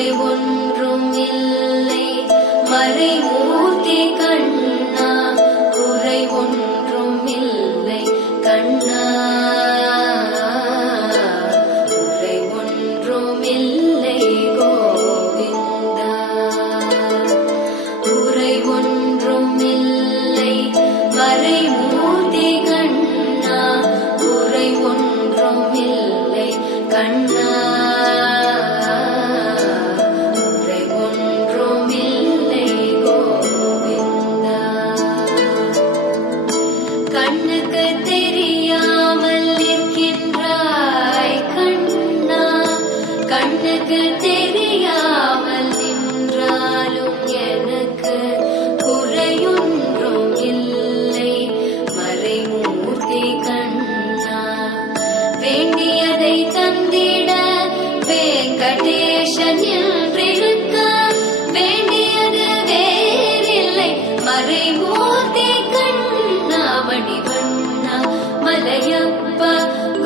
குறை ஒன்றும் இல்லை மறைமூர்த்தி கண்ணா, குறை ஒன்றும் இல்லை கண்ணா, குறை ஒன்றும் இல்லை கோவிந்தா, குறை ஒன்றும் இல்லை மறைமூர்த்தி கண்ணா, குறை ஒன்றும் இல்லை கண்ணா, குறை ஒன்றும் இல்லை கோவிந்தா. கண்ணுக்கு தெரியாமல் இருக்கின்றாய் கண்ணா, கண்ணுக்கு தெரியாமல் நின்றாலும் எனக்கு குறையொன்றும் இல்லை மறைமூர்த்தி கண்ணா. வேண்டியதை தந்திட வெங்கடேசன் என்றிருக்க, வேண்டியது வேறில்லை மறைமூர்த்தி கண்ணா, மணிவண்ணா மலையப்பா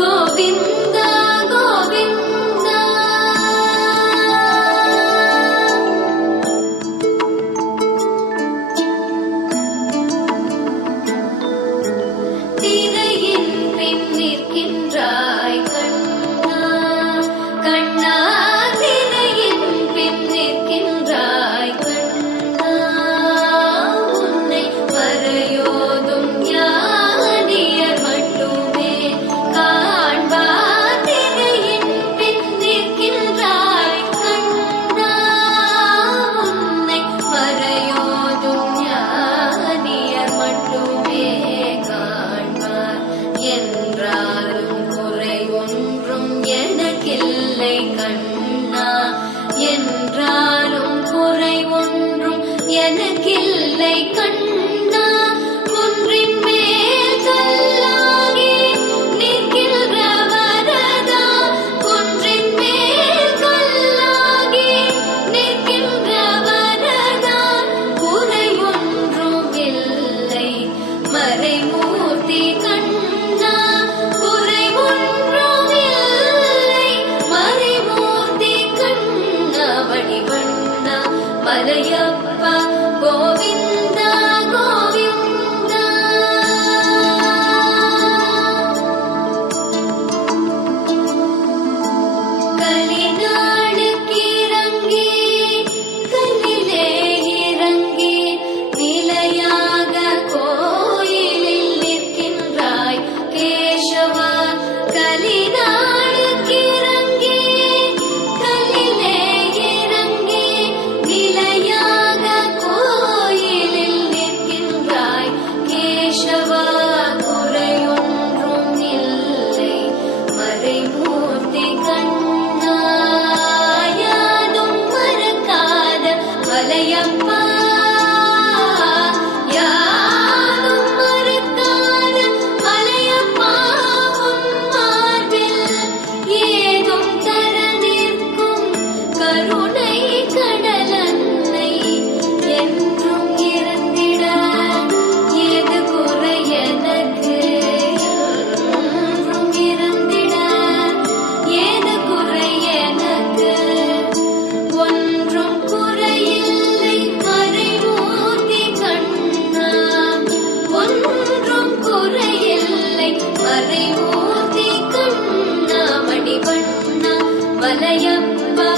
கோவிந்தா கோவிந்தா. திரையின் பின் நிற்கின்றாய் கண்ணா, கண்ணா திரையின் பின் நிற்கின்றாய் கண்ணா, உன்னை மறையோதும் ஞானியர் மட்டுமே காண்பார். திரையின் பின் நிற்கின்றாய் கண்ணா, உன்னை மறையோதும் ஞானியர் மட்டுமே காண்பார். என்றாலும் குறை ஒன்றும் எனக்கில்லை கண்ணா, என்றாலும் குறை ஒன்றும் எனக்கில்லை கண்ணா. குன்றின் மேல் கல்லாகி நிற்கின்ற வரதா, குன்றின் மேல் கல்லாகி நிற்கின்ற வரதா, குறை ஒன்றும் இல்லை மறைமூர்த்தி கண்ணா, குறை ஒன்றும் இல்லை மறைமூர்த்தி கண்ணா, மணிவண்ணா மலையப்பா கோவிந்தா கோவிந்தா. கலிநாளுக்கு இறங்கி கல்லிலே இறங்கி நிலையாக கோயிலில் நிற்கின்றாய் கேசவா. கலிநாளுக்கு இறங்கி கல்லிலே இறங்கி நிலையாக கோயிலில் நிற்கின்றாய் கேசவா. குறையொன்றும் இல்லை மறைமூர்த்தி கண்ணா, யாதும் மறக்காத மலையப்பா, யாதும் மறக்காத மலையப்பா, உன் மார்பில் ஏதும் தர நிற்கும் கருணை கடலன்னை என்றும் இருந்திட. ஏது குறை எனக்கு என்றும் இருந்திட, ஏது குறை எனக்கு ஒன்றும் குறையில்லை மறைமூர்த்தி கண்ணா, ஒன்றும் குறையில்லை மறைமூர்த்தி கண்ணா, மணிவண்ணா மலையப்பா